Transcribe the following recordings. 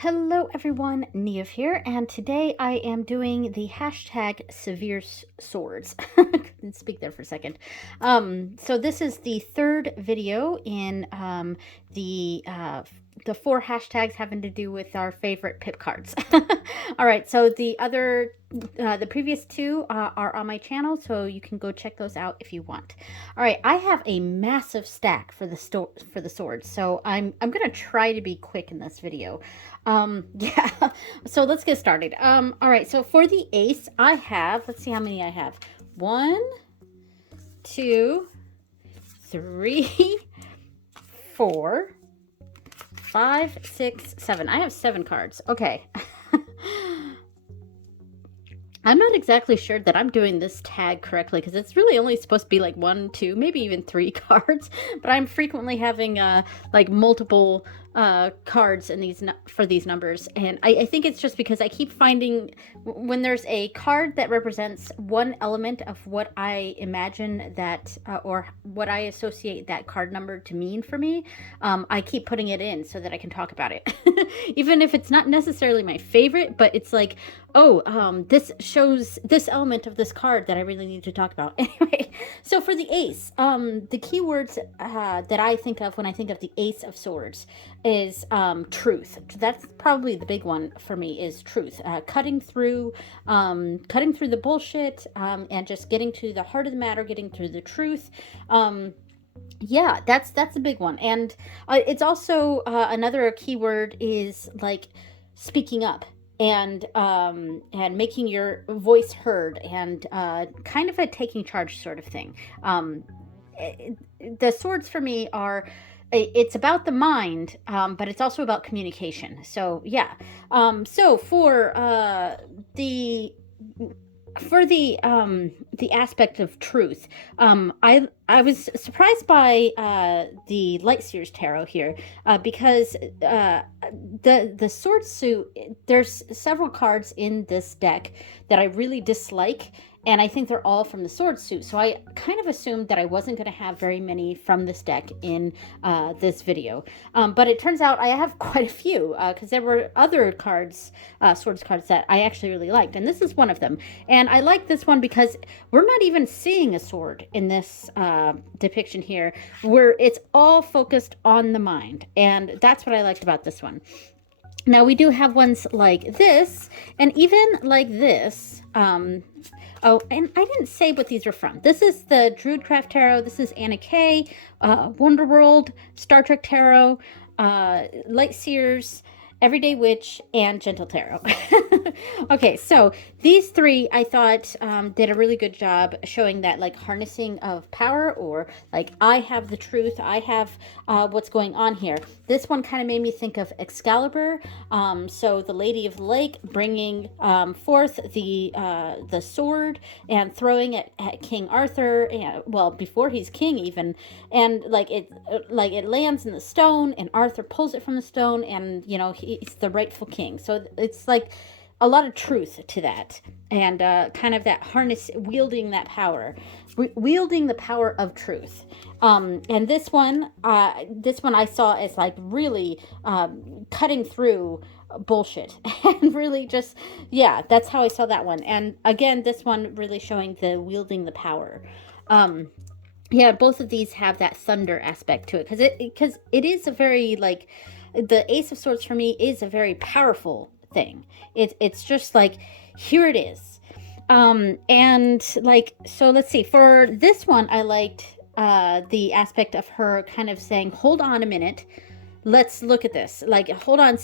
Hello everyone, Neve here, and today I am doing the hashtag severe swords. Speak there for a second. So this is the third video in the four hashtags having to do with our favorite pip cards. All right, so the previous two are on my channel, so you can go check those out if you want. All right, I have a massive stack for the swords, so I'm gonna try to be quick in this video. Yeah, so let's get started. All right, so for the ace, I have, let's see how many I have. 1, 2, 3, 4, 5, 6, 7. I have 7 cards. Okay. I'm not exactly sure that I'm doing this tag correctly because it's really only supposed to be like 1, 2, maybe even 3 cards. But I'm frequently having like multiple cards in for these numbers, and I think it's just because I keep finding when there's a card that represents one element of what I imagine that or what I associate that card number to mean for me. I keep putting it in so that I can talk about it, even if it's not necessarily my favorite. But it's like, oh, this shows this element of this card that I really need to talk about. Anyway, so for the ace, the keywords that I think of when I think of the Ace of Swords is truth. That's probably the big one for me, is truth. Cutting through the bullshit, and just getting to the heart of the matter, getting through the truth. Yeah, that's a big one. And it's also another keyword is like speaking up and making your voice heard, and kind of a taking charge sort of thing. The swords for me are, it's about the mind, but it's also about communication. So yeah. So for the aspect of truth, I was surprised by the Lightseers Tarot here, because the sword suit, there's several cards in this deck that I really dislike, and I think they're all from the sword suit. So I kind of assumed that I wasn't going to have very many from this deck in this video. But it turns out I have quite a few, because there were other cards, swords cards, that I actually really liked. And this is one of them. And I like this one because we're not even seeing a sword in this depiction here, where it's all focused on the mind. And that's what I liked about this one. Now, we do have ones like this, and even like this. Oh, and I didn't say what these are from. This is the Druidcraft Tarot. This is Anna Kay, Wonderworld, Star Trek Tarot, Lightseers, Everyday Witch, and Gentle Tarot. Okay, so these three I thought did a really good job showing that, like, harnessing of power, or like, I have the truth, I have what's going on here. This one kind of made me think of Excalibur. So the Lady of the Lake bringing forth the sword and throwing it at King Arthur, and, well, before he's king even, and like it lands in the stone, and Arthur pulls it from the stone, and he's the rightful king. So it's like a lot of truth to that, and kind of that wielding that power, wielding the power of truth. And this one I saw as like really cutting through bullshit and really just, yeah, that's how I saw that one. And again, this one really showing the wielding the power. Yeah, both of these have that thunder aspect to it, because it is a very, like, the Ace of Swords for me is a very powerful thing. It's just like, here it is. And like, so let's see, for this one I liked the aspect of her kind of saying, hold on a minute, let's look at this, like, hold on,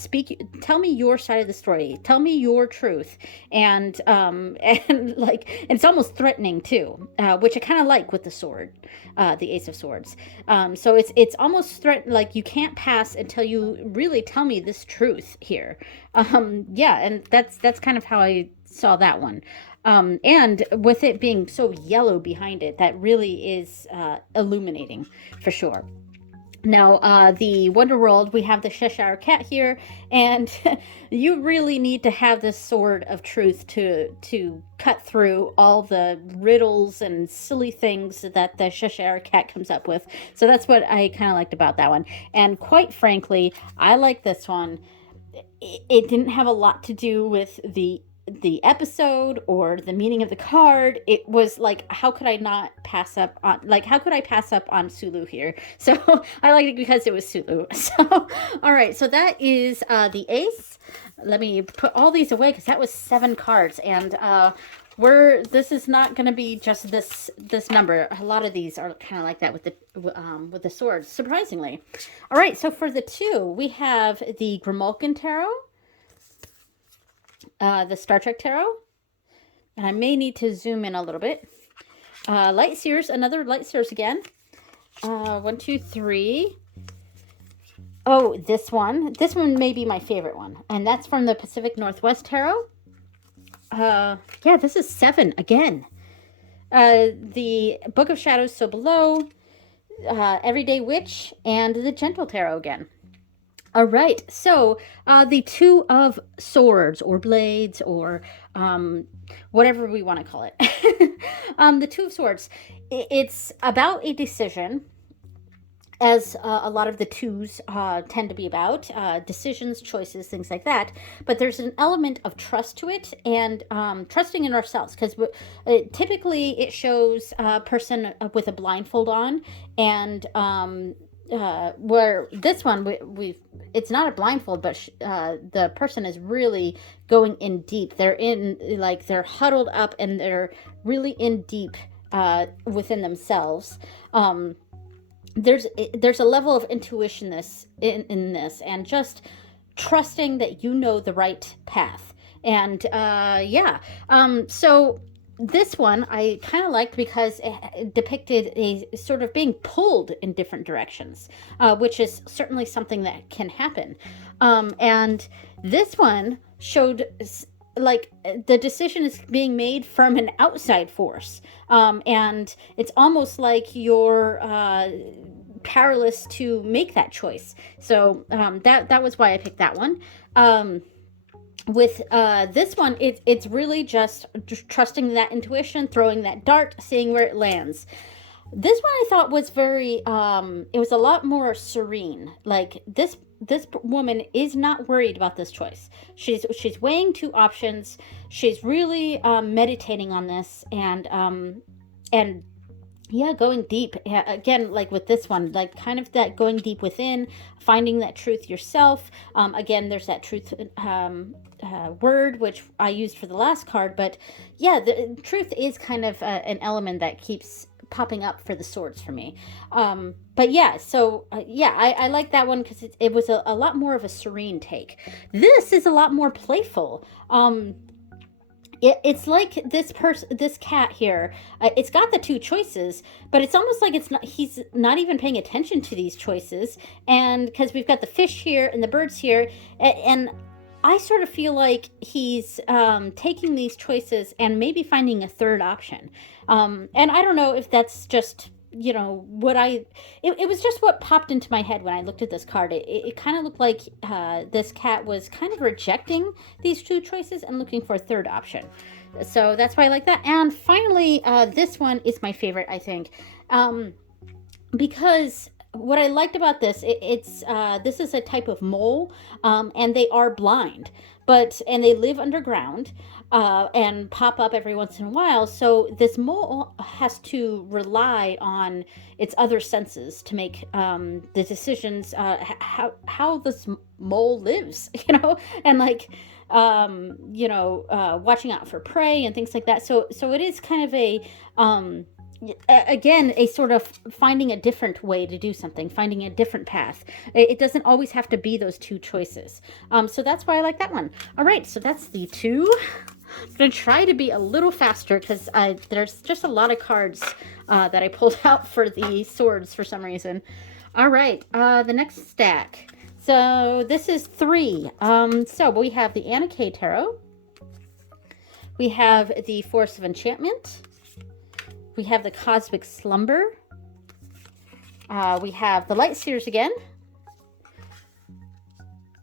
tell me your side of the story, tell me your truth. And and like, and it's almost threatening too, which I kind of like with the sword, the Ace of Swords. So it's almost threatening, like, you can't pass until you really tell me this truth here. Yeah, and that's kind of how I saw that one. And with it being so yellow behind it, that really is illuminating for sure. Now, the Wonderworld, we have the Cheshire Cat here, and you really need to have this sword of truth to cut through all the riddles and silly things that the Cheshire Cat comes up with. So that's what I kind of liked about that one. And quite frankly, I like this one it didn't have a lot to do with the episode or the meaning of the card. It was like, how could I not pass up on, like, how could I pass up on Sulu here? So I liked it because it was Sulu. So all right, so that is the ace. Let me put all these away because that was 7 cards, and this is not going to be just this number. A lot of these are kind of like that with the swords, surprisingly. All right, so for the 2, we have the Grimalkin Tarot, the Star Trek Tarot, and I may need to zoom in a little bit. Light Seers, another Light Seers again. 1, 2, 3. Oh, this one may be my favorite one, and that's from the Pacific Northwest Tarot. Yeah, this is 7 again. The Book of Shadows So Below, Everyday Witch, and the Gentle Tarot again. All right, so the 2 of Swords, or Blades, or whatever we want to call it. The 2 of Swords, it's about a decision, as a lot of the 2s tend to be about, decisions, choices, things like that. But there's an element of trust to it, and trusting in ourselves, because typically it shows a person with a blindfold on, and where this one, it's not a blindfold, but the person is really going in deep. They're huddled up, and they're really in deep within themselves. There's a level of intuition in this, and just trusting that you know the right path. And so this one I kind of liked because it depicted a sort of being pulled in different directions, which is certainly something that can happen. And this one showed like the decision is being made from an outside force, and it's almost like you're powerless to make that choice. So that was why I picked that one. With this one, it's really just trusting that intuition, throwing that dart, seeing where it lands. This one I thought was very it was a lot more serene. Like this woman is not worried about this choice. She's weighing 2 options. She's really meditating on this, and yeah, going deep. Again, like with this one, like kind of that going deep within, finding that truth yourself. Again, there's that truth word, which I used for the last card, but yeah, the truth is kind of an element that keeps popping up for the swords for me. But yeah, so I like that one because it was a lot more of a serene take. This is a lot more playful. It's like this cat here. It's got the 2 choices, but it's almost like he's not even paying attention to these choices. And because we've got the fish here and the birds here, and I sort of feel like he's taking these choices and maybe finding a third option. And I don't know if that's just, what it was just what popped into my head when I looked at this card. It kind of looked like this cat was kind of rejecting these 2 choices and looking for a third option. So that's why I like that. And finally, this one is my favorite, I think, because what I liked about this, this is a type of mole, and they are blind, and they live underground, and pop up every once in a while. So this mole has to rely on its other senses to make the decisions, how this mole lives, and like, watching out for prey and things like that. So it is kind of again, a sort of finding a different way to do something, finding a different path. It doesn't always have to be those 2 choices. So that's why I like that one. All right, so that's the 2. I'm going to try to be a little faster because there's just a lot of cards that I pulled out for the swords for some reason. All right, the next stack. So this is 3. So we have the Anna K Tarot. We have the Force of Enchantment. We have the Cosmic Slumber. We have the Light Seers again.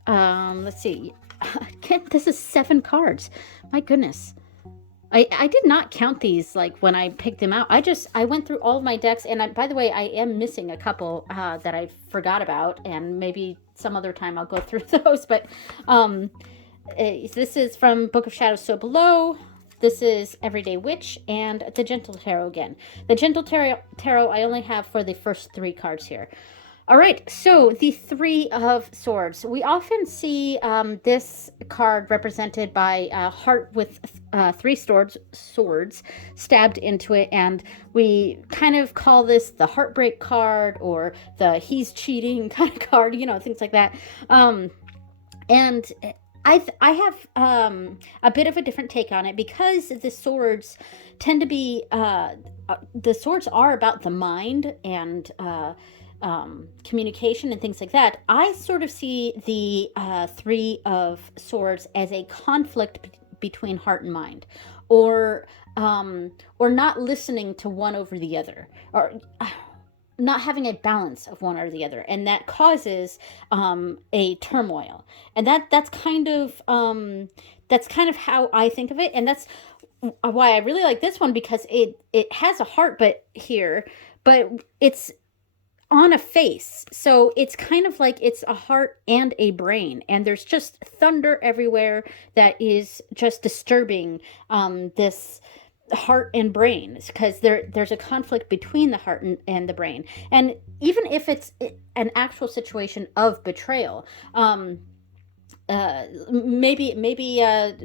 Let's see. Again, this is 7 cards. My goodness. I did not count these like when I picked them out. I went through all of my decks, and by the way, I am missing a couple that I forgot about, and maybe some other time I'll go through those. But this is from Book of Shadows So Below. This is Everyday Witch, and the Gentle Tarot again. The Gentle Tarot I only have for the first 3 cards here. All right, so the 3 of Swords. We often see this card represented by a heart with 3 swords stabbed into it, and we kind of call this the heartbreak card or the he's cheating kind of card, things like that. And I have a bit of a different take on it because the swords tend to be the swords are about the mind and communication and things like that. I sort of see the 3 of Swords as a conflict between heart and mind, or not listening to one over the other, or not having a balance of one or the other, and that causes a turmoil. And that's kind of how I think of it, and that's why I really like this one, because it has a heart, but it's on a face, so it's kind of like it's a heart and a brain, and there's just thunder everywhere that is just disturbing this heart and brain, because there's a conflict between the heart and the brain. And even if it's an actual situation of betrayal, maybe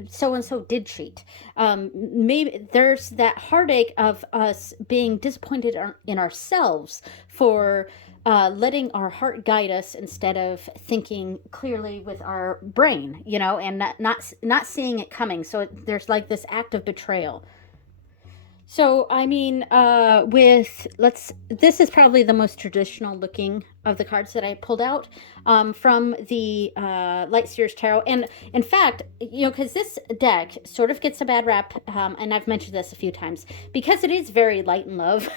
so and so did cheat, maybe there's that heartache of us being disappointed in ourselves for letting our heart guide us instead of thinking clearly with our brain, and not seeing it coming. So there's like this act of betrayal. So, I mean, this is probably the most traditional looking of the cards that I pulled out from the Light Seers Tarot. And in fact, because this deck sort of gets a bad rap, and I've mentioned this a few times, because it is very light and love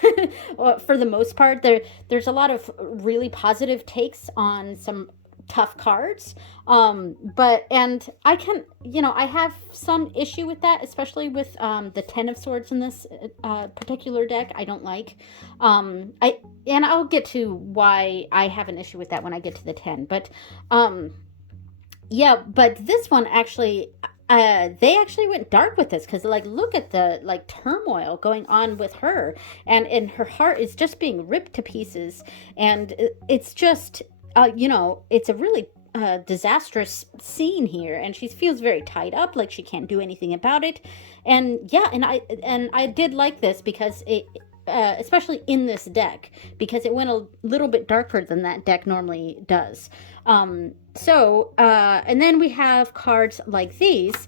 for the most part. There's a lot of really positive takes on some tough cards, and I have some issue with that, especially with the 10 of Swords in this particular deck. I don't like, I'll get to why I have an issue with that when I get to the 10, but but this one actually, they actually went dark with this, because look at the turmoil going on with her, and her heart is just being ripped to pieces, and it's just it's a really disastrous scene here, and she feels very tied up, like she can't do anything about it. And I did like this because it, especially in this deck, because it went a little bit darker than that deck normally does. And then we have cards like these.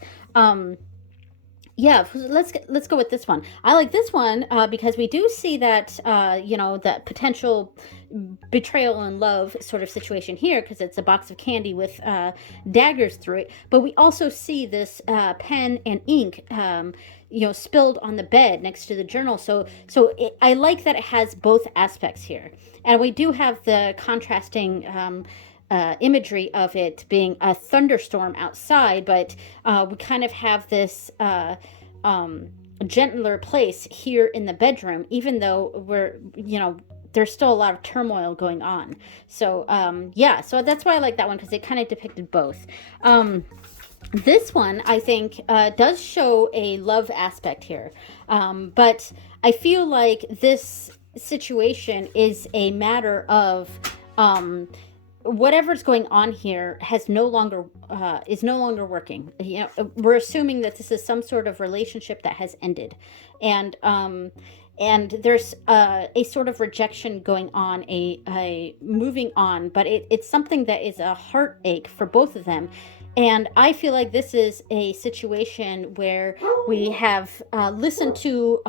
Let's go with this one. I like this one because we do see that that potential betrayal in love sort of situation here, because it's a box of candy with daggers through it. But we also see this pen and ink spilled on the bed next to the journal. I like that it has both aspects here, and we do have the contrasting imagery of it being a thunderstorm outside, but we kind of have this gentler place here in the bedroom, even though there's still a lot of turmoil going on. So so that's why I like that one, because it kind of depicted both. This one, I think, does show a love aspect here, but I feel like this situation is a matter of whatever's going on here is no longer working. We're assuming that this is some sort of relationship that has ended, and there's a sort of rejection going on, a moving on, but it's something that is a heartache for both of them. And I feel like this is a situation where we have listened to,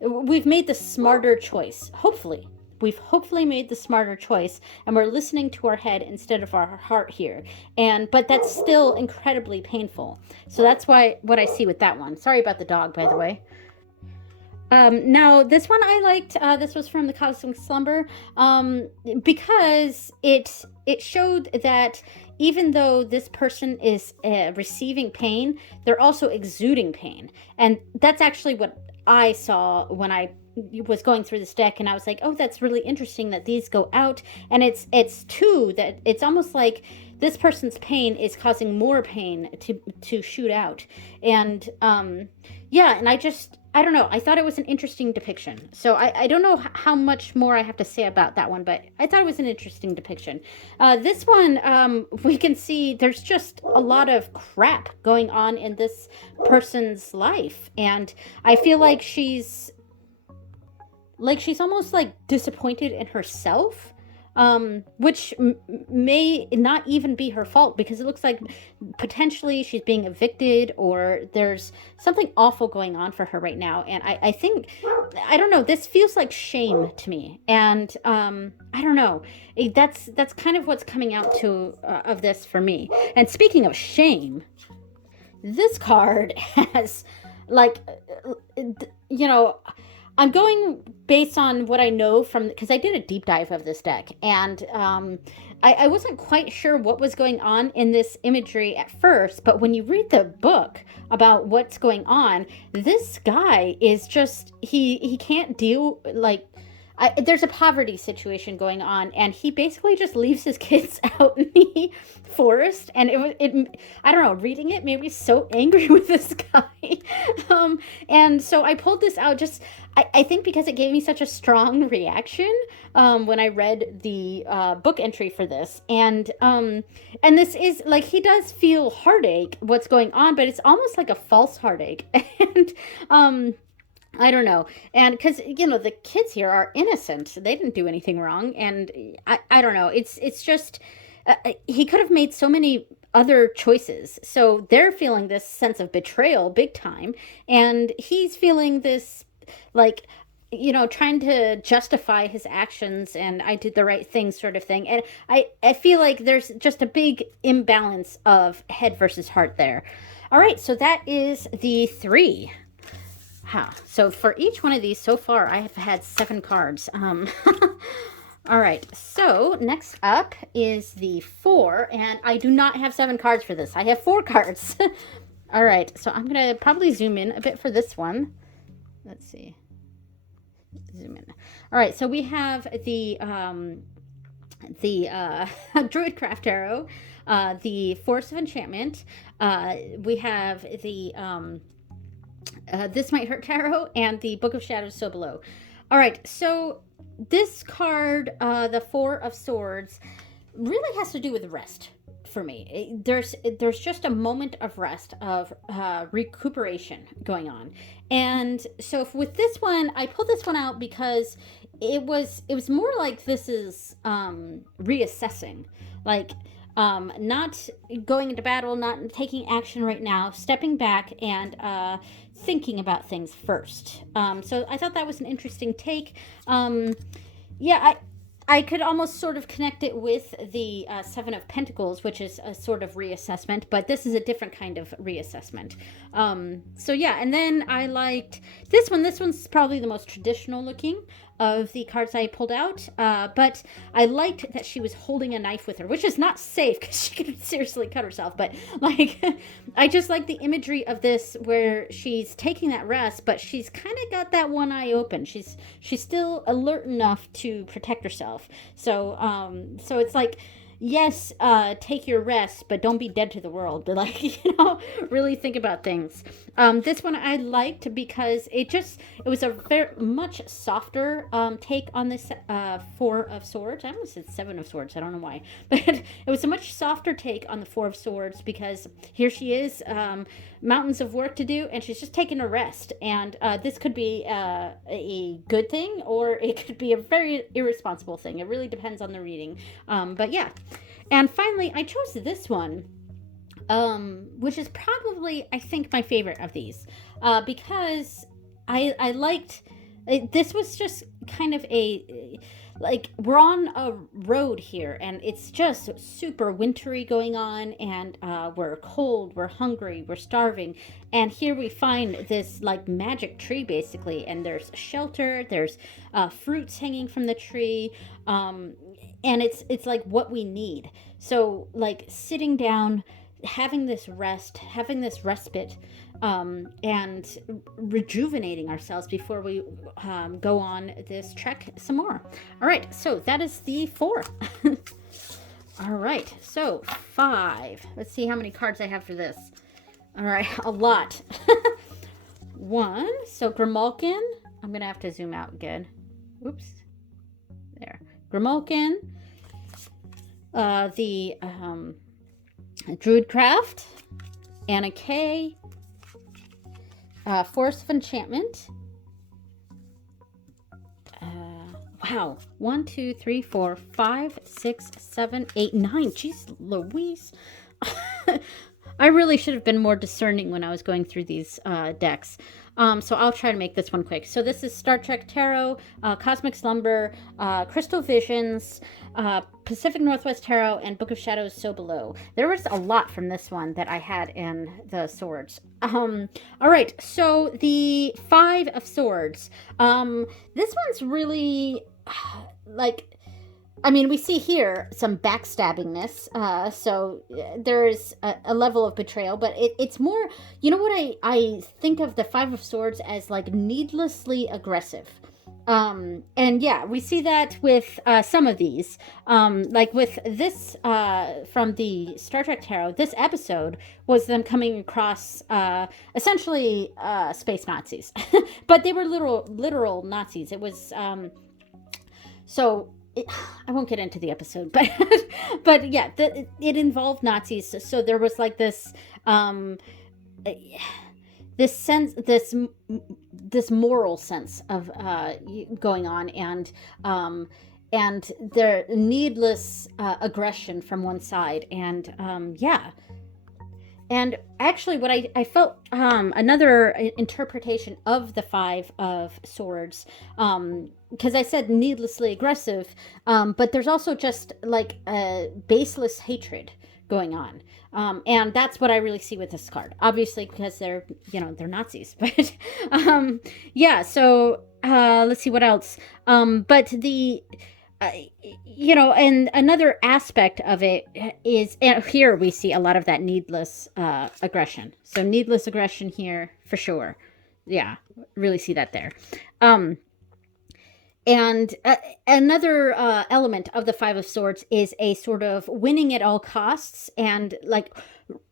we've made the smarter choice, hopefully. We've hopefully made the smarter choice, and we're listening to our head instead of our heart here. But that's still incredibly painful. So that's what I see with that one. Sorry about the dog, by the way. Now, this one I liked. This was from the Cosmic Slumber, because it showed that even though this person is receiving pain, they're also exuding pain. And that's actually what I saw when I was going through this deck, and I was like, oh, that's really interesting that these go out, and it's two that it's almost like this person's pain is causing more pain to shoot out, and yeah, and I don't know. I thought it was an interesting depiction. So I don't know how much more I have to say about that one, but I thought it was an interesting depiction. This one, we can see there's just a lot of crap going on in this person's life, and I feel like she's almost like disappointed in herself, which may not even be her fault, because it looks like potentially she's being evicted, or there's something awful going on for her right now. And I think, I don't know, this feels like shame to me. And I don't know, that's kind of what's coming out to of this for me. And speaking of shame, this card has like, you know, I'm going based on what I know from, because I did a deep dive of this deck, and I wasn't quite sure what was going on in this imagery at first, but when you read the book about what's going on, this guy is just, he can't deal, like, there's a poverty situation going on, and he basically just leaves his kids out in the forest. And I don't know, reading it made me so angry with this guy. And so I pulled this out just, I think because it gave me such a strong reaction when I read the book entry for this. And this is like, he does feel heartache, what's going on, but it's almost like a false heartache. And I don't know. And because, the kids here are innocent. They didn't do anything wrong. And I don't know. It's just, he could have made so many other choices. So they're feeling this sense of betrayal big time. And he's feeling this, like, trying to justify his actions, and I did the right thing sort of thing. And I feel like there's just a big imbalance of head versus heart there. All right. So that is the 3. So for each one of these so far, I have had 7 cards. All right, so next up is the 4, and I do not have 7 cards for this. I have 4 cards. All right, so I'm going to probably zoom in a bit for this one. Let's see. Zoom in. All right, so we have the Druidcraft Tarot, the Force of Enchantment. We have the... This Might Hurt Tarot, and the Book of Shadows So Below. All right, so this card, the 4 of Swords, really has to do with rest for me. There's just a moment of rest, of recuperation going on. And so with this one, I pulled this one out because it was more like this is reassessing, like not going into battle, not taking action right now, stepping back and thinking about things first. So I thought that was an interesting take. Yeah, I could almost sort of connect it with the 7 of Pentacles, which is a sort of reassessment, but this is a different kind of reassessment. So yeah, and then I liked this one. This one's probably the most traditional looking of the cards I pulled out, but I liked that she was holding a knife with her, which is not safe because she could seriously cut herself, but like, I just like the imagery of this where she's taking that rest, but she's kind of got that one eye open. She's still alert enough to protect herself. So so it's like, yes, take your rest, but don't be dead to the world. But like, really think about things. This one I liked because it was a very much softer take on this 4 of Swords. I almost said 7 of Swords. I don't know why, but it was a much softer take on the 4 of Swords because here she is, mountains of work to do, and she's just taking a rest. And this could be a good thing, or it could be a very irresponsible thing. It really depends on the reading. But yeah. And finally, I chose this one, which is probably, I think, my favorite of these, because I liked, this was just kind of like, we're on a road here, and it's just super wintry going on, and we're cold, we're hungry, we're starving, and here we find this like magic tree basically, and there's shelter, there's fruits hanging from the tree, and it's like what we need. So like sitting down, having this rest, having this respite, and rejuvenating ourselves before we go on this trek some more. All right, so that is the 4. All right, so 5. Let's see how many cards I have for this. All right, a lot. 1. So Grimalkin. I'm gonna have to zoom out again. Oops. There. Grimalkin. The Druidcraft. Anna Kay. Force of Enchantment. Wow. 1, 2, 3, 4, 5, 6, 7, 8, 9. Jeez Louise. I really should have been more discerning when I was going through these decks. So I'll try to make this one quick. So this is Star Trek Tarot, Cosmic Slumber, Crystal Visions, Pacific Northwest Tarot, and Book of Shadows So Below. There was a lot from this one that I had in the swords. All right, so the 5 of Swords. This one's really like... I mean, we see here some backstabbingness, so there's a level of betrayal, but it's more, you know what, I think of the 5 of Swords as like needlessly aggressive. And yeah, we see that with some of these. Like with this from the Star Trek Tarot, this episode was them coming across essentially space Nazis. But they were literal Nazis. It was... I won't get into the episode, but yeah, it involved Nazis. So there was like this this sense, this moral sense of going on, and their needless aggression from one side, and yeah. And actually, what I felt, another interpretation of the 5 of Swords, because I said needlessly aggressive, but there's also just like a baseless hatred going on. And that's what I really see with this card. Obviously, because they're Nazis. But yeah, so let's see what else. But the... and another aspect of it is, here we see a lot of that needless aggression. So needless aggression here for sure. Yeah, really see that there. And another element of the 5 of Swords is a sort of winning at all costs, and like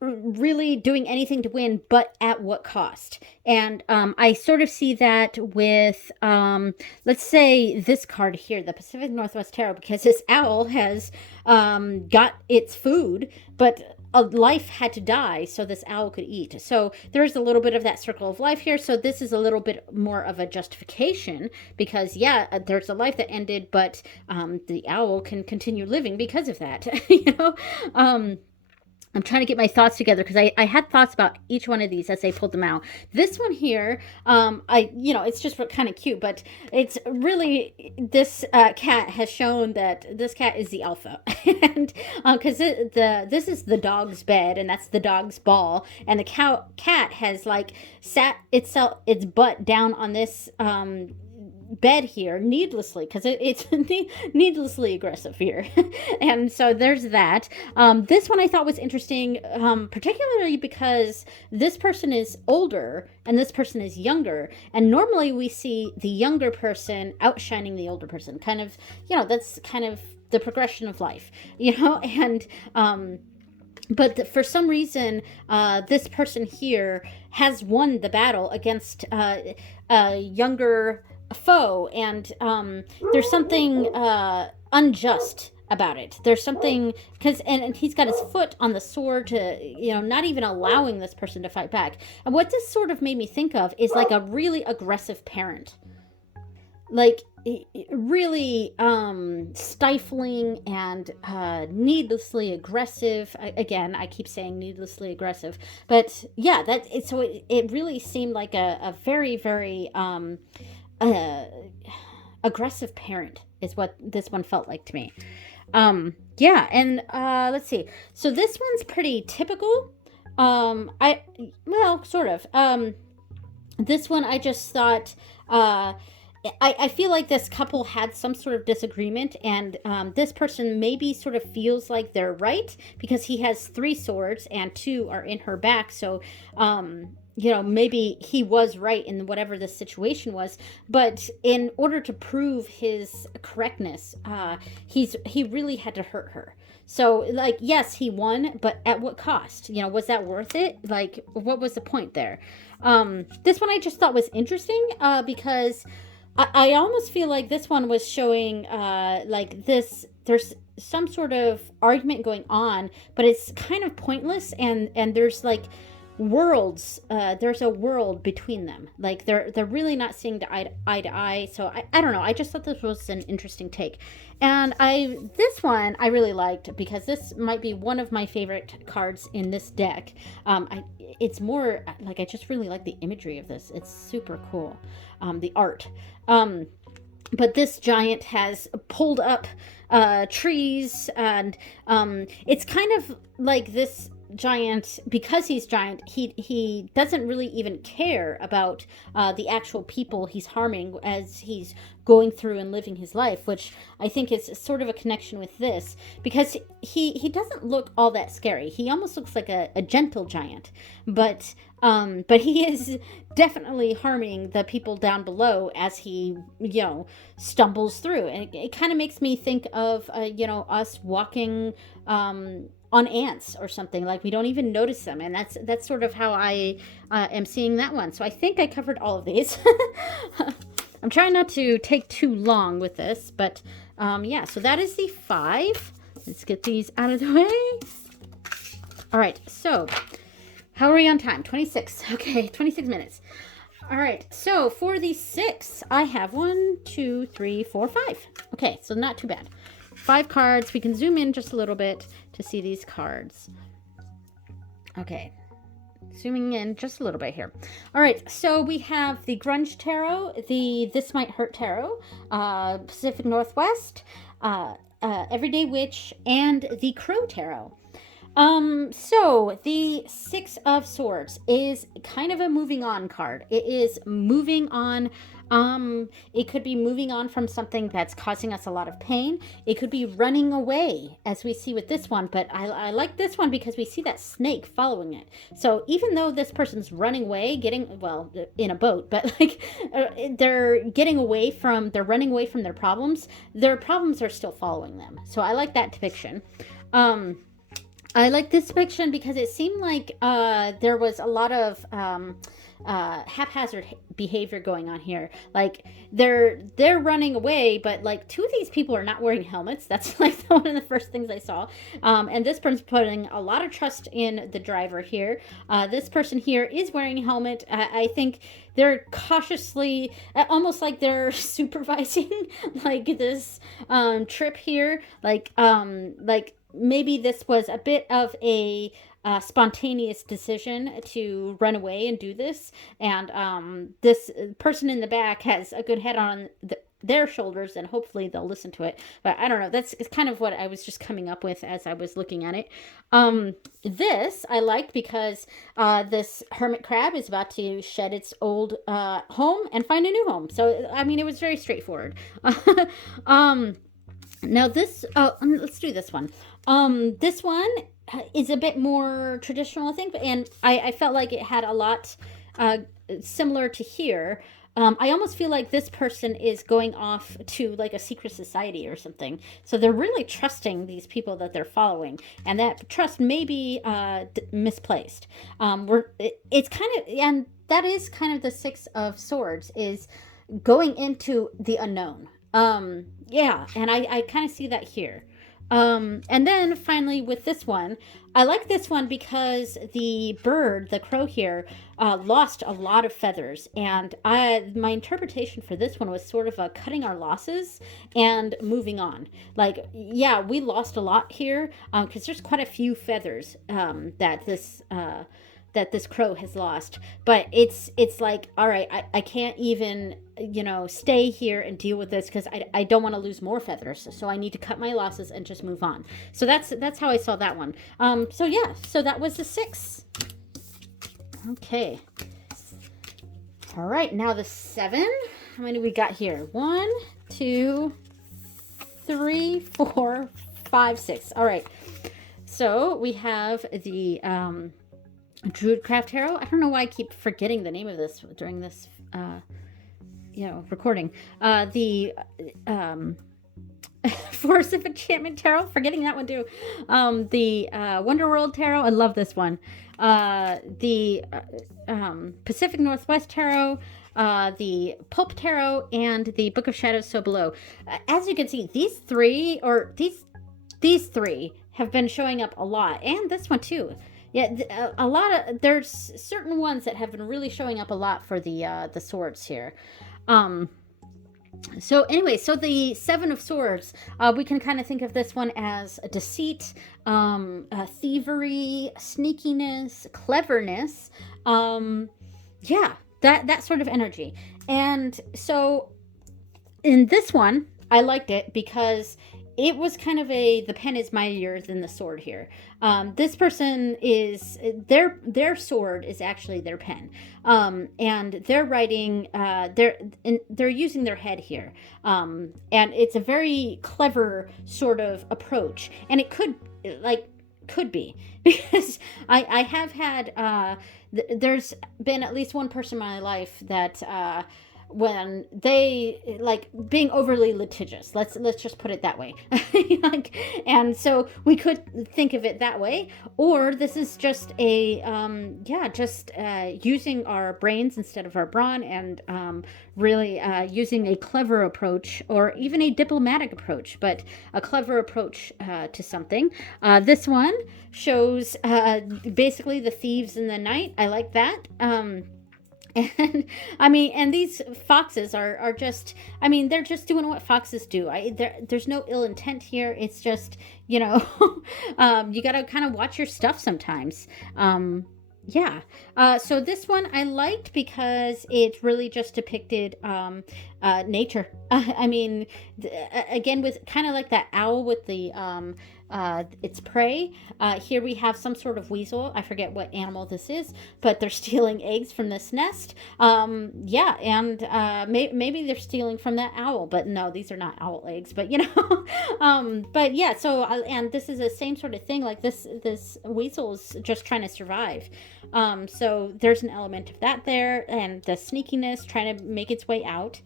really doing anything to win, but at what cost? And I sort of see that with, let's say, this card here, the Pacific Northwest Tarot, because this owl has got its food, but a life had to die so this owl could eat. So there's a little bit of that circle of life here. So this is a little bit more of a justification, because yeah, there's a life that ended, but the owl can continue living because of that. I'm trying to get my thoughts together, because I had thoughts about each one of these as I pulled them out. This one here, it's just kind of cute, but it's really, this cat has shown that this cat is the alpha. And because this is the dog's bed, and that's the dog's ball, and the cat has like sat its butt down on this bed here needlessly, because it's needlessly aggressive here. And so there's that. This one I thought was interesting, particularly because this person is older and this person is younger, and normally we see the younger person outshining the older person, kind of, that's kind of the progression of life, and but for some reason, this person here has won the battle against a younger foe, and there's something unjust about it. There's something, because and he's got his foot on the sword to, not even allowing this person to fight back. And what this sort of made me think of is like a really aggressive parent, like really stifling and needlessly aggressive. Again, I keep saying needlessly aggressive, but yeah, it really seemed like a very, very aggressive parent is what this one felt like to me. Yeah, and let's see. So this one's pretty typical. Sort of. This one I just thought I feel like this couple had some sort of disagreement, and this person maybe sort of feels like they're right because he has three swords and two are in her back. So, maybe he was right in whatever the situation was. But in order to prove his correctness, he really had to hurt her. So, like, yes, he won, but at what cost? Was that worth it? Like, what was the point there? This one I just thought was interesting because I almost feel like this one was showing like there's some sort of argument going on, but it's kind of pointless, and there's like worlds, there's a world between them, like they're really not seeing eye to eye. So I don't know, I just thought this was an interesting take. And this one I really liked because this might be one of my favorite cards in this deck. It's more like I just really like the imagery of this. It's super cool, the art. But this giant has pulled up trees, and it's kind of like this giant, because he's giant, he doesn't really even care about the actual people he's harming as he's going through and living his life, which I think is sort of a connection with this, because he doesn't look all that scary. He almost looks like a gentle giant, but he is definitely harming the people down below as he stumbles through. And it kind of makes me think of us walking on ants or something. Like, we don't even notice them, and that's sort of how I am seeing that one. So I think I covered all of these. I'm trying not to take too long with this, but yeah, so that is the 5. Let's get these out of the way. All right, so how are we on time? 26. Okay, 26 minutes. All right, so for the 6, I have 1, 2, 3, 4, 5. Okay, so not too bad. 5 cards. We can zoom in just a little bit to see these cards. Okay, zooming in just a little bit here. All right, so we have the Grunge Tarot, the This Might Hurt Tarot, Pacific Northwest, Everyday Witch, and the Crow Tarot. So the 6 of Swords is kind of a moving on card. It is moving on. It could be moving on from something that's causing us a lot of pain. It could be running away, as we see with this one, but I like this one because we see that snake following it. So even though this person's running away, in a boat, but like they're running away from their problems are still following them. So I like that depiction. I like this depiction because it seemed like there was a lot of haphazard behavior going on here. Like they're running away, but like 2 of these people are not wearing helmets. That's like one of the first things I saw. And this person's putting a lot of trust in the driver here. This person here is wearing a helmet. I think they're cautiously, almost like they're supervising like this trip here. Like maybe this was a bit of a spontaneous decision to run away and do this, and this person in the back has a good head on their shoulders, and hopefully they'll listen to it. But I don't know, it's kind of what I was just coming up with as I was looking at it. This I liked because this hermit crab is about to shed its old home and find a new home. So I mean, it was very straightforward. Now this, let's do this one. This one is a bit more traditional, I think, and I felt like it had a lot similar to here. I almost feel like this person is going off to like a secret society or something. So they're really trusting these people that they're following, and that trust may be misplaced. It's kind of, and that is kind of the 6 of Swords, is going into the unknown. Yeah, and I kind of see that here. And then finally with this one, I like this one because the bird, the crow here, lost a lot of feathers, and my interpretation for this one was sort of a cutting our losses and moving on. Like, yeah, we lost a lot here because there's quite a few feathers that this crow has lost, but it's like, all right, I can't even stay here and deal with this because I don't want to lose more feathers, so I need to cut my losses and just move on. So that's how I saw that one. So yeah, so that was the 6. Okay, all right, now the 7. how many we got here? 1, 2, 3, 4, 5, 6. All right. So we have the Druidcraft Tarot. I don't know why I keep forgetting the name of this during this, recording. The Force of Enchantment Tarot. Forgetting that one too. The Wonderworld Tarot. I love this one. The Pacific Northwest Tarot. The Pulp Tarot, and the Book of Shadows So Below. As you can see, these three have been showing up a lot, and this one too. Yeah, a lot of there's certain ones that have been really showing up a lot for the swords here. So anyway, so the Seven of Swords, we can kind of think of this one as a deceit, thievery, sneakiness, cleverness. Yeah, that sort of energy. And so in this one, I liked it because it was kind of the pen is mightier than the sword here. This person is, their sword is actually their pen. And they're writing, they're using their head here. And it's a very clever sort of approach. And it could be, because I have had, there's been at least one person in my life that, when they like being overly litigious, let's just put it that way. And so we could think of it that way, or this is just a using our brains instead of our brawn, and really using a clever approach, or even a diplomatic approach, but a clever approach to something. This one shows basically the thieves in the night. I like that. And I mean, and these foxes are just, I mean, they're just doing what foxes do. There's no ill intent here. It's just, you got to kind of watch your stuff sometimes. Yeah. So this one I liked because it really just depicted nature. I mean, again, with kind of like that owl with the its prey. Here we have some sort of weasel. I forget what animal this is, but they're stealing eggs from this nest. Yeah, and maybe they're stealing from that owl, but no, these are not owl eggs. But but yeah. So and this is the same sort of thing. Like this weasel is just trying to survive. So there's an element of that there, and the sneakiness trying to make its way out.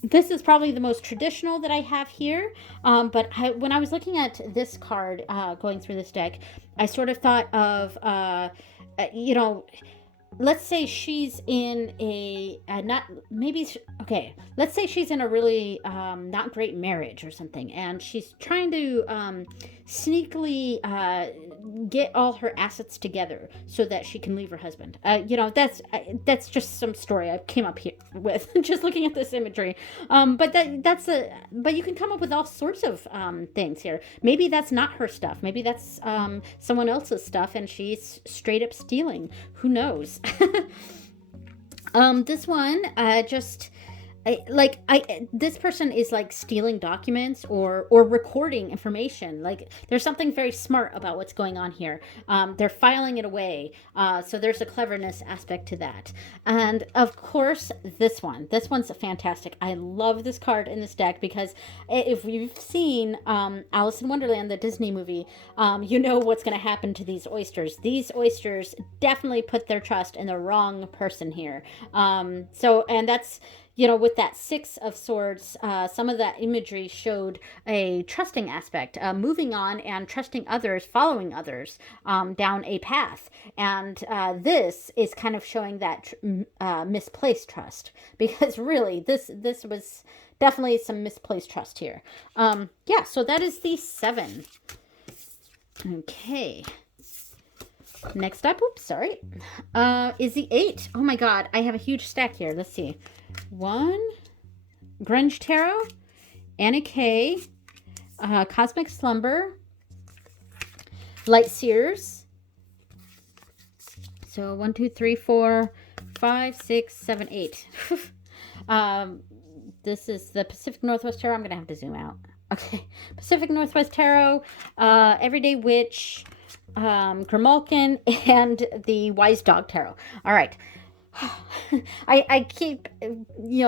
This is probably the most traditional that I have here, but when I was looking at this card, going through this deck, I sort of thought of, let's say she's in let's say she's in a really not great marriage or something, and she's trying to sneakily get all her assets together so that she can leave her husband. That's just some story I came up here with just looking at this imagery. But you can come up with all sorts of things here. Maybe that's not her stuff. Maybe that's someone else's stuff, and she's straight up stealing. Who knows? This one this person is like stealing documents or recording information. Like there's something very smart about what's going on here. They're filing it away. So there's a cleverness aspect to that. And of course, this one's fantastic. I love this card in this deck because if you've seen Alice in Wonderland, the Disney movie, you know what's going to happen to these oysters. These oysters definitely put their trust in the wrong person here. And that's, with that Six of Swords, some of that imagery showed a trusting aspect, moving on and trusting others, following others down a path. And this is kind of showing that misplaced trust, because really this was definitely some misplaced trust here. Yeah, so that is the 7. Okay. Next up, is the 8. Oh my god, I have a huge stack here. Let's see. 1, Grunge Tarot, Anna Kay, Cosmic Slumber, Light Seers. So 1, 2, 3, 4, 5, 6, 7, 8. This is the Pacific Northwest Tarot. I'm going to have to zoom out. Okay. Pacific Northwest Tarot, Everyday Witch, Grimalkin, and the Wise Dog Tarot. All right. I keep,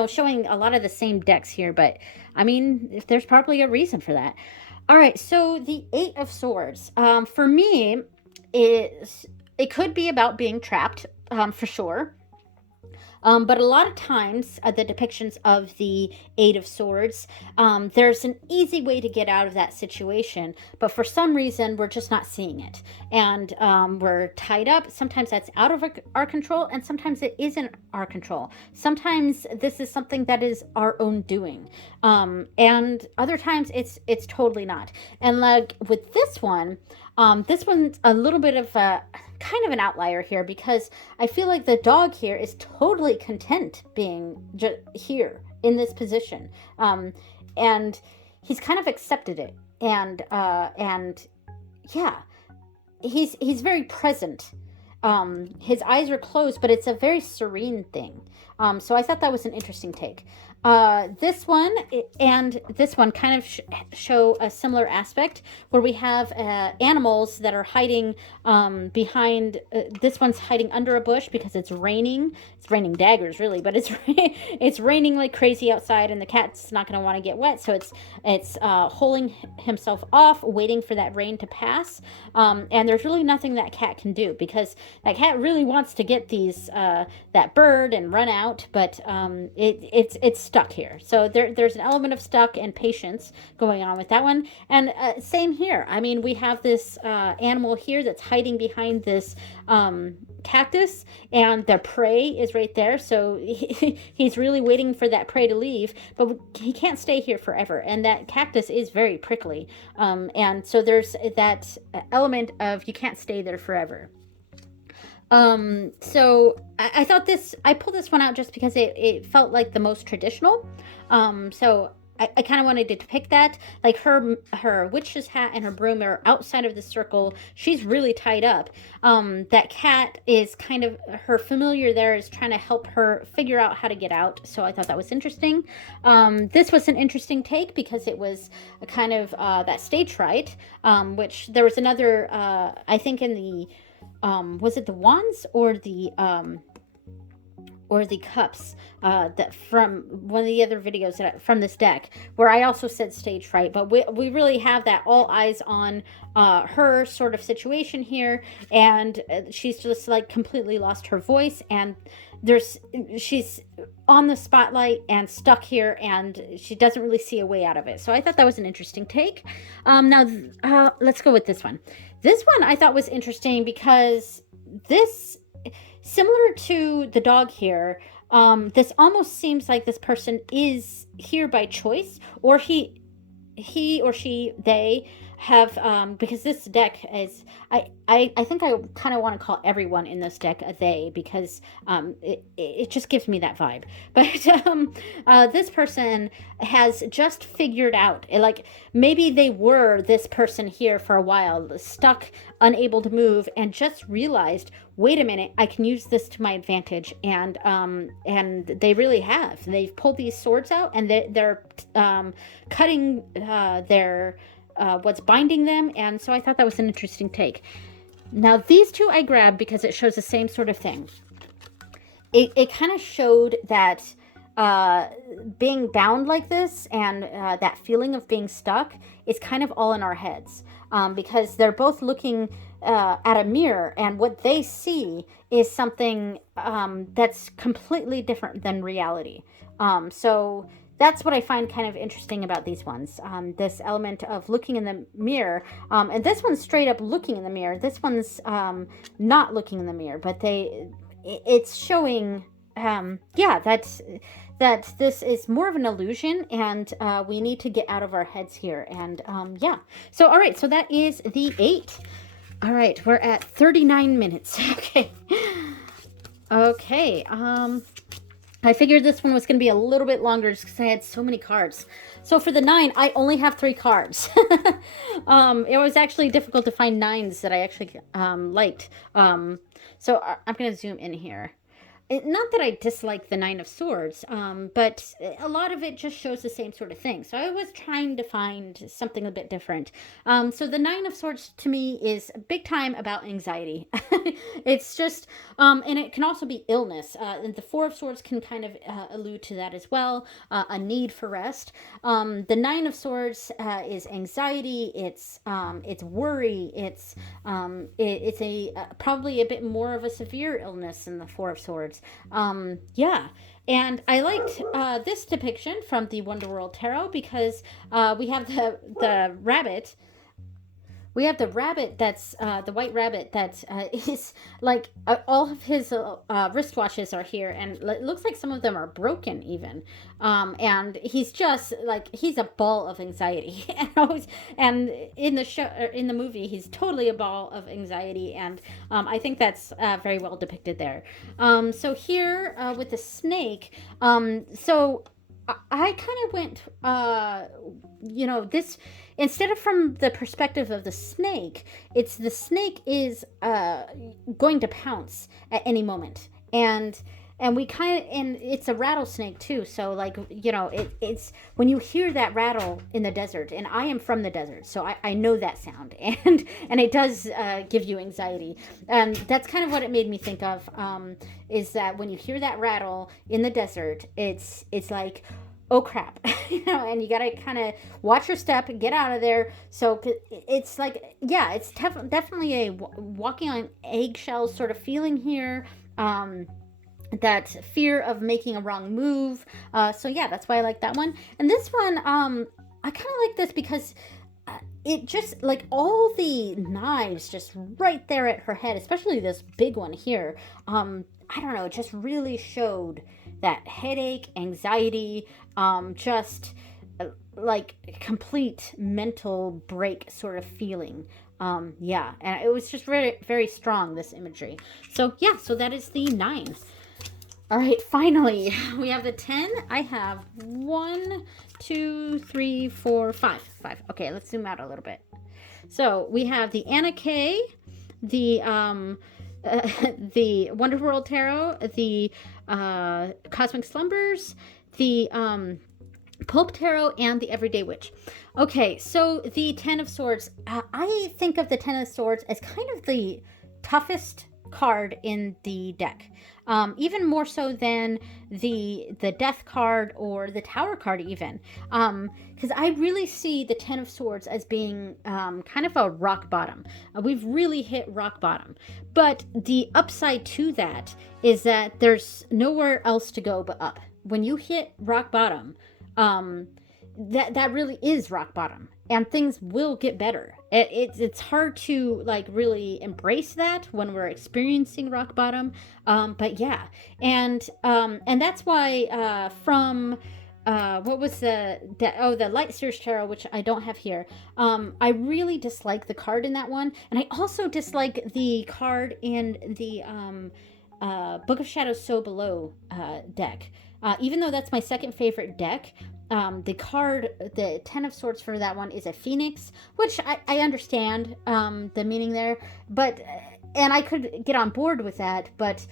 showing a lot of the same decks here, but I mean, if there's probably a reason for that. All right, so the Eight of Swords. For me, is it could be about being trapped, for sure. But a lot of times, the depictions of the Eight of Swords, there's an easy way to get out of that situation, but for some reason, we're just not seeing it. And we're tied up. Sometimes that's out of our control, and sometimes it isn't our control. Sometimes this is something that is our own doing. And other times, it's totally not. And like with this one's a little bit of a kind of an outlier here because I feel like the dog here is totally content being here in this position, and he's kind of accepted it, and yeah, he's very present. His eyes are closed, but it's a very serene thing. So I thought that was an interesting take. This one and this one kind of show a similar aspect where we have animals that are hiding behind. This one's hiding under a bush because it's raining. It's raining daggers, really, but it's it's raining like crazy outside, and the cat's not going to want to get wet, so it's holding himself off, waiting for that rain to pass. And there's really nothing that cat can do because that cat really wants to get these that bird and run out, but it's stuck here. So there's an element of stuck and patience going on with that one. And same here. I mean, we have this animal here that's hiding behind this cactus, and the prey is right there. So he's really waiting for that prey to leave, but he can't stay here forever. And that cactus is very prickly. And so there's that element of you can't stay there forever. So I thought I pulled this one out just because it felt like the most traditional. So I kind of wanted to depict that. Like her witch's hat and her broom are outside of the circle. She's really tied up. That cat is kind of, her familiar there is trying to help her figure out how to get out. So I thought that was interesting. This was an interesting take because it was a kind of that stage fright, which there was another, I think in the, was it the wands or the cups that from one of the other videos from this deck where I also said stage fright, but we really have that all eyes on her sort of situation here, and she's just like completely lost her voice, and she's on the spotlight and stuck here, and she doesn't really see a way out of it. So I thought that was an interesting take. Now let's go with this one. This one I thought was interesting because this, similar to the dog here, this almost seems like this person is here by choice, or he or she, they have, because this deck is, I think I kind of want to call everyone in this deck a they, because it just gives me that vibe. But this person has just figured out, like maybe they were this person here for a while, stuck, unable to move, and just realized, wait a minute, I can use this to my advantage. And they really have. They've pulled these swords out, and they're cutting their what's binding them. And so I thought that was an interesting take. Now these two I grabbed because it shows the same sort of thing. It kind of showed that being bound like this and that feeling of being stuck is kind of all in our heads, because they're both looking at a mirror, and what they see is something that's completely different than reality. So that's what I find kind of interesting about these ones. This element of looking in the mirror, and this one's straight up looking in the mirror. This one's not looking in the mirror, but it's showing, that this is more of an illusion, and we need to get out of our heads here. And yeah, so all right, so that is the 8. All right, we're at 39 minutes. Okay. I figured this one was going to be a little bit longer just because I had so many cards. So for the 9, I only have 3 cards. It was actually difficult to find 9s that I actually liked. So I'm going to zoom in here. not that I dislike the Nine of Swords, but a lot of it just shows the same sort of thing. So I was trying to find something a bit different. So the Nine of Swords to me is big time about anxiety. It's just, and it can also be illness. And the Four of Swords can kind of allude to that as well, a need for rest. The Nine of Swords is anxiety. It's worry. It's a probably a bit more of a severe illness than the Four of Swords. Yeah. And I liked this depiction from the Wonderworld Tarot because we have the rabbit. We have the rabbit that's the white rabbit that is like all of his wristwatches are here, and it looks like some of them are broken even. And he's just like he's a ball of anxiety, and always and in the show in the movie he's totally a ball of anxiety, and I think that's very well depicted there. So here with the snake, so I kind of went, this instead of from the perspective of the snake, it's the snake is going to pounce at any moment, and we kind of and it's a rattlesnake too. So like it's when you hear that rattle in the desert, and I am from the desert, so I know that sound, and it does give you anxiety, and that's kind of what it made me think of. Is that when you hear that rattle in the desert, it's like, oh crap, and you gotta kind of watch your step and get out of there. So it's like, yeah, it's definitely a walking on eggshells sort of feeling here. That fear of making a wrong move. So yeah, that's why I like that one. And this one, I kind of like this because it just like all the knives just right there at her head, especially this big one here. I don't know, it just really showed that headache, anxiety, just like complete mental break sort of feeling. Yeah, and it was just very, very strong, this imagery. So yeah, so that is the 9. All right, finally, we have the 10. I have 1, 2, 3, 4, 5. 5. Okay, let's zoom out a little bit. So we have the Anna Kay, the the Wonderworld Tarot, the Cosmic Slumbers, the Pulp Tarot, and the Everyday Witch. Okay, so the Ten of Swords, I think of the Ten of Swords as kind of the toughest card in the deck, even more so than the Death card or the Tower card even, because I really see the Ten of Swords as being kind of a rock bottom. We've really hit rock bottom, but the upside to that is that there's nowhere else to go but up. When you hit rock bottom, that really is rock bottom, and things will get better. It's hard to like really embrace that when we're experiencing rock bottom, but yeah, and that's why from what was the Light Sears Tarot, which I don't have here. I really dislike the card in that one, and I also dislike the card in the Book of Shadows So Below deck. Even though that's my second favorite deck, the card, the Ten of Swords for that one is a phoenix, which I understand the meaning there, but and I could get on board with that, but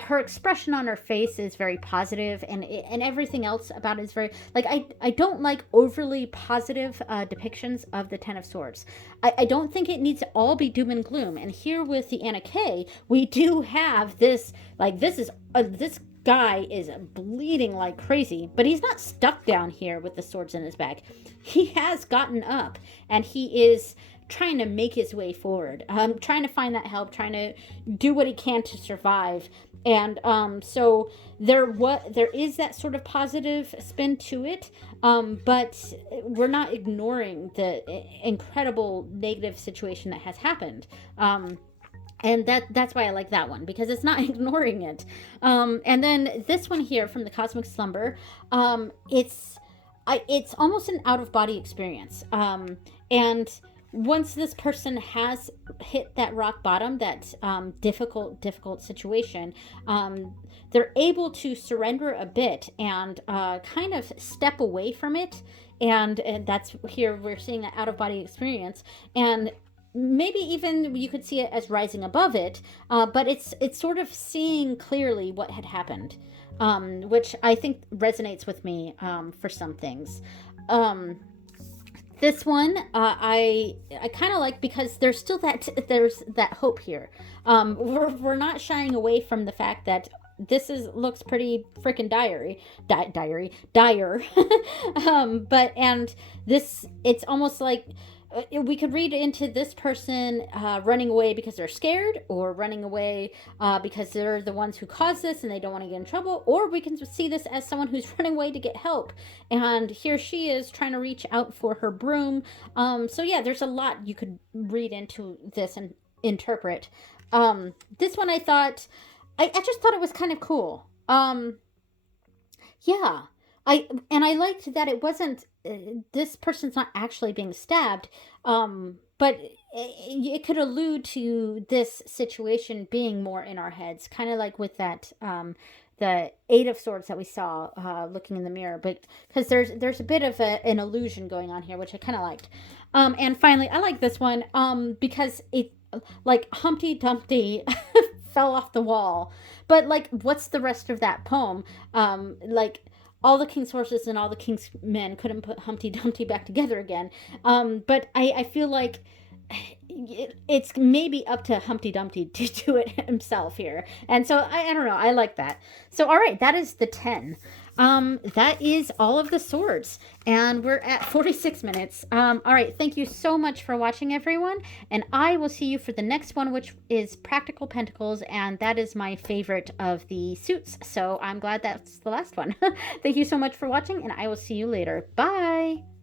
her expression on her face is very positive, and everything else about it is very, like, I don't like overly positive depictions of the Ten of Swords. I don't think it needs to all be doom and gloom, and here with the Anna Kay, we do have this, like, this guy is bleeding like crazy, but he's not stuck down here with the swords in his back. He has gotten up, and he is trying to make his way forward, trying to find that help, trying to do what he can to survive. And so there is that sort of positive spin to it, but we're not ignoring the incredible negative situation that has happened. And that's why I like that one, because it's not ignoring it. And then this one here from the Cosmic Slumber, it's almost an out-of-body experience. And once this person has hit that rock bottom, that difficult situation, they're able to surrender a bit and kind of step away from it. And that's here we're seeing an out-of-body experience. And maybe even you could see it as rising above it, but it's sort of seeing clearly what had happened, which I think resonates with me for some things. Um, this one I kind of like because there's that hope here. We're not shying away from the fact that this is looks pretty freaking dire. But and this it's almost like we could read into this person running away because they're scared, or running away because they're the ones who caused this and they don't want to get in trouble, or we can see this as someone who's running away to get help, and here she is trying to reach out for her broom. So yeah, there's a lot you could read into this and interpret. This one I just thought it was kind of cool. Yeah. I liked that it wasn't this person's not actually being stabbed, but it could allude to this situation being more in our heads, kind of like with that the Eight of Swords that we saw looking in the mirror, but because there's a bit of an illusion going on here, which I kind of liked. And finally, I like this one because it like Humpty Dumpty fell off the wall, but like, what's the rest of that poem? Like all the king's horses and all the king's men couldn't put Humpty Dumpty back together again. But I feel like it's maybe up to Humpty Dumpty to do it himself here. And so I don't know. I like that. So, all right, that is the 10. That is all of the swords, and we're at 46 minutes. All right, thank you so much for watching, everyone, and I will see you for the next one, which is Practical Pentacles, and that is my favorite of the suits, so I'm glad that's the last one. Thank you so much for watching, and I will see you later. Bye!